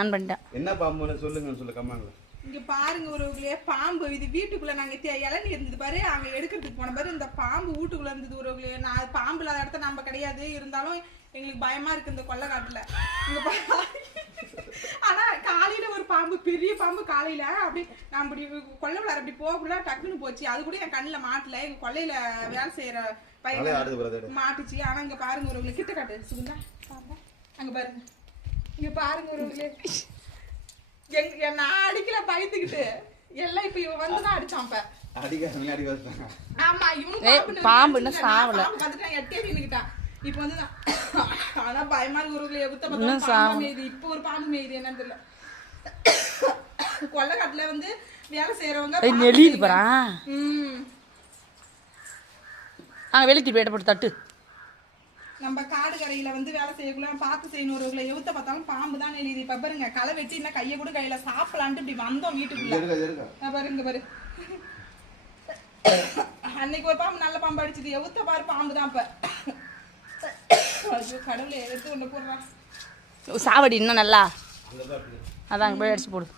On பண்ணிட்டேன். என்ன பாம்புன்னு சொல்லுங்க சொல்ல கம்மாங்கள. இங்க பாருங்க ஒருவங்களே பாம்பு இது வீட்டுக்குள்ள நாங்க இளநீ இருந்தது பாரு அங்க எடுக்கிறதுக்கு போன பாரு இந்த பாம்பு வீட்டுக்குள்ள இருந்தது ஒருவங்களே. நான் பாம்பு இல்லாத இடத்த நம்ம கிடையாது இருந்தாலும் எங்களுக்கு பயமா இருக்கு இந்த கொல்லை காட்டுல. ஆனா காலையில ஒரு பாம்பு பெரிய பாம்பு காலையில அப்படி நான் அப்படி கொல்லை விளாட அப்படி போகக்குள்ள டக்குன்னு போச்சு. அது கூட என் கண்ணுல மாட்டல. எங்க கொல்லையில வேலை செய்யற பையன் மாட்டுச்சு. ஆனா இங்க பாருங்க ஒருவங்களே கிட்ட காட்டு சுகுந்தா அங்க பாருங்க இங்க பாருங்க ஒருவங்களே. நான் அடிக்கல பயந்துக்கிட்டு எல்லாம் இப்ப இவன் வந்துதான் அடிச்சான். ஆமா இவன் பாம்பு இன்னும் சாவல வந்துட்டான் எட்டே நின்னுக்கிட்டான். இப்ப வந்து ஆனா பயமா ஊருக்குள்ள எகுத்த இப்ப ஒரு பாம்பு மேயுது என்னன்னு தெரியல. கொல்லைக்காட்டுல வந்து வேலை செய்யறவங்க நெளியுது பாரா. வெளிக்கு பேட்ட போட்டு தட்டு. நம்ம காடு கரையில வந்து வேலை செய்யக்குள்ள பார்த்து செய்யணும். ஒருவங்களை எவுத்த பார்த்தாலும் பாம்பு தான் நெளியுது. இப்ப பாருங்க களை வச்சு இன்னும் கையை கூட கையில சாப்பிடலான்ட்டு இப்படி வந்தோம் வீட்டுக்குள்ள. பாருங்க பாரு அன்னைக்கு ஒரு பாம்பு நல்ல பாம்பு அடிச்சுது. எவுத்த பாரு பாம்பு தான். இப்ப கடவுளை எடுத்து ஒண்ணு போடுறான். சாவடி இன்னும் நல்லா அதான் போய் அடிச்சு போடு.